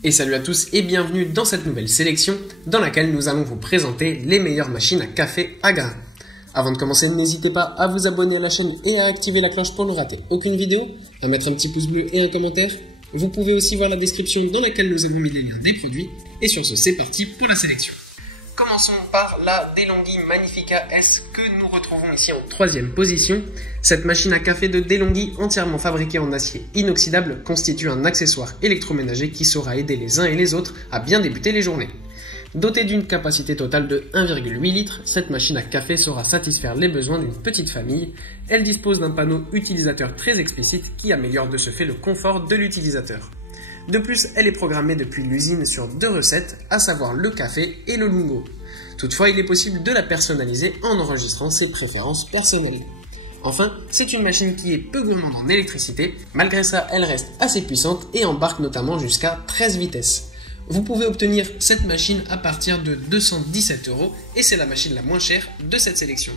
Et salut à tous et bienvenue dans cette nouvelle sélection dans laquelle nous allons vous présenter les meilleures machines à café à grains. Avant de commencer, n'hésitez pas à vous abonner à la chaîne et à activer la cloche pour ne rater aucune vidéo, à mettre un petit pouce bleu et un commentaire. Vous pouvez aussi voir la description dans laquelle nous avons mis les liens des produits. Et sur ce, c'est parti pour la sélection. Commençons par la DeLonghi Magnifica S que nous retrouvons ici en troisième position. Cette machine à café de DeLonghi entièrement fabriquée en acier inoxydable constitue un accessoire électroménager qui saura aider les uns et les autres à bien débuter les journées. Dotée d'une capacité totale de 1,8 litres, cette machine à café saura satisfaire les besoins d'une petite famille. Elle dispose d'un panneau utilisateur très explicite qui améliore de ce fait le confort de l'utilisateur. De plus, elle est programmée depuis l'usine sur deux recettes, à savoir le café et le lungo. Toutefois, il est possible de la personnaliser en enregistrant ses préférences personnelles. Enfin, c'est une machine qui est peu gourmande en électricité. Malgré ça, elle reste assez puissante et embarque notamment jusqu'à 13 vitesses. Vous pouvez obtenir cette machine à partir de 217 € et c'est la machine la moins chère de cette sélection.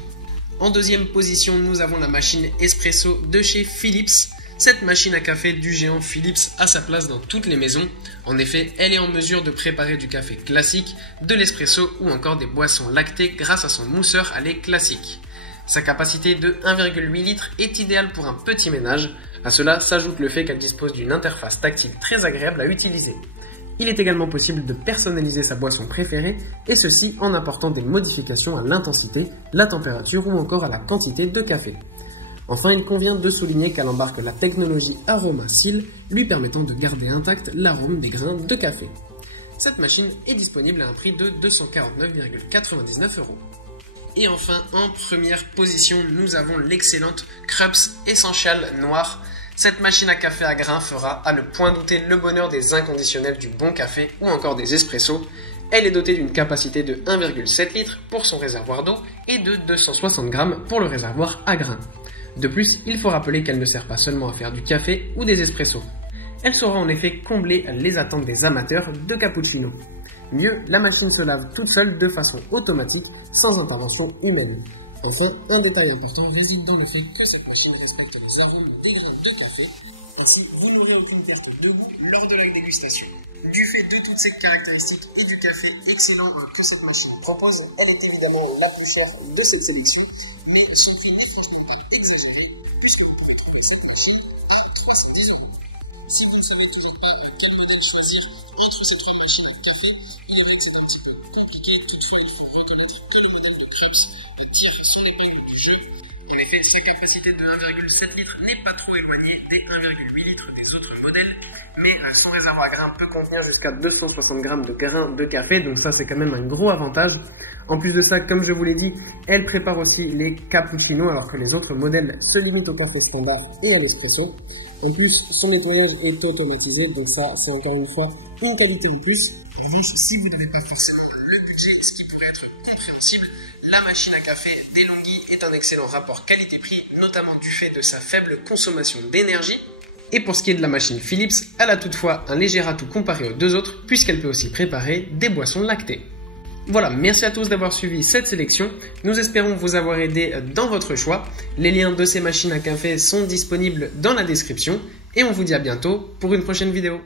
En deuxième position, nous avons la machine Espresso de chez Philips. Cette machine à café du géant Philips a sa place dans toutes les maisons. En effet, elle est en mesure de préparer du café classique, de l'espresso ou encore des boissons lactées grâce à son mousseur à lait classique. Sa capacité de 1,8 litres est idéale pour un petit ménage. À cela s'ajoute le fait qu'elle dispose d'une interface tactile très agréable à utiliser. Il est également possible de personnaliser sa boisson préférée, et ceci en apportant des modifications à l'intensité, la température ou encore à la quantité de café. Enfin, il convient de souligner qu'elle embarque la technologie AromaSeal, lui permettant de garder intact l'arôme des grains de café. Cette machine est disponible à un prix de 249,99 €. Et enfin, en première position, nous avons l'excellente Krups Essential Noir. Cette machine à café à grains fera, à ne point douter, le bonheur des inconditionnels du bon café ou encore des espressos. Elle est dotée d'une capacité de 1,7 litres pour son réservoir d'eau et de 260 grammes pour le réservoir à grains. De plus, il faut rappeler qu'elle ne sert pas seulement à faire du café ou des espressos. Elle saura en effet combler les attentes des amateurs de cappuccino. Mieux, la machine se lave toute seule de façon automatique, sans intervention humaine. Enfin, un détail important réside dans le fait que cette machine respecte les arômes des grains de café. Ainsi, vous n'aurez aucune perte de goût lors de la dégustation. Du fait de toutes ces caractéristiques et du café excellent que cette machine propose, elle est évidemment la plus chère de cette sélection, mais son prix n'est franchement pas exagéré, puisque vous pouvez trouver cette machine à 310 €. Si vous ne savez toujours pas quel modèle choisir entre ces trois machines à café, il est vrai que c'est un petit peu compliqué, toutefois il faut reconnaître que le modèle de Krups tire son épingle du jeu. En effet, sa capacité de 1,7 litres n'est pas trop éloignée des 1,8 litres des autres modèles, mais son réservoir à grains peut contenir jusqu'à 260 grammes de grains de café, donc ça c'est quand même un gros avantage. En plus de ça, comme je vous l'ai dit, elle prépare aussi les cappuccinos alors que les autres modèles se limitent au café standard et à l'espresso. En plus, son nettoyage est automatisé, donc ça c'est encore une fois une qualité de plus. Si vous n'avez pas forcément le budget, ce qui pourrait être compréhensible, la machine à café DeLonghi est un excellent rapport qualité-prix, notamment du fait de sa faible consommation d'énergie. Et pour ce qui est de la machine Philips, elle a toutefois un léger atout comparé aux deux autres, puisqu'elle peut aussi préparer des boissons lactées. Voilà, merci à tous d'avoir suivi cette sélection. Nous espérons vous avoir aidé dans votre choix. Les liens de ces machines à café sont disponibles dans la description. Et on vous dit à bientôt pour une prochaine vidéo.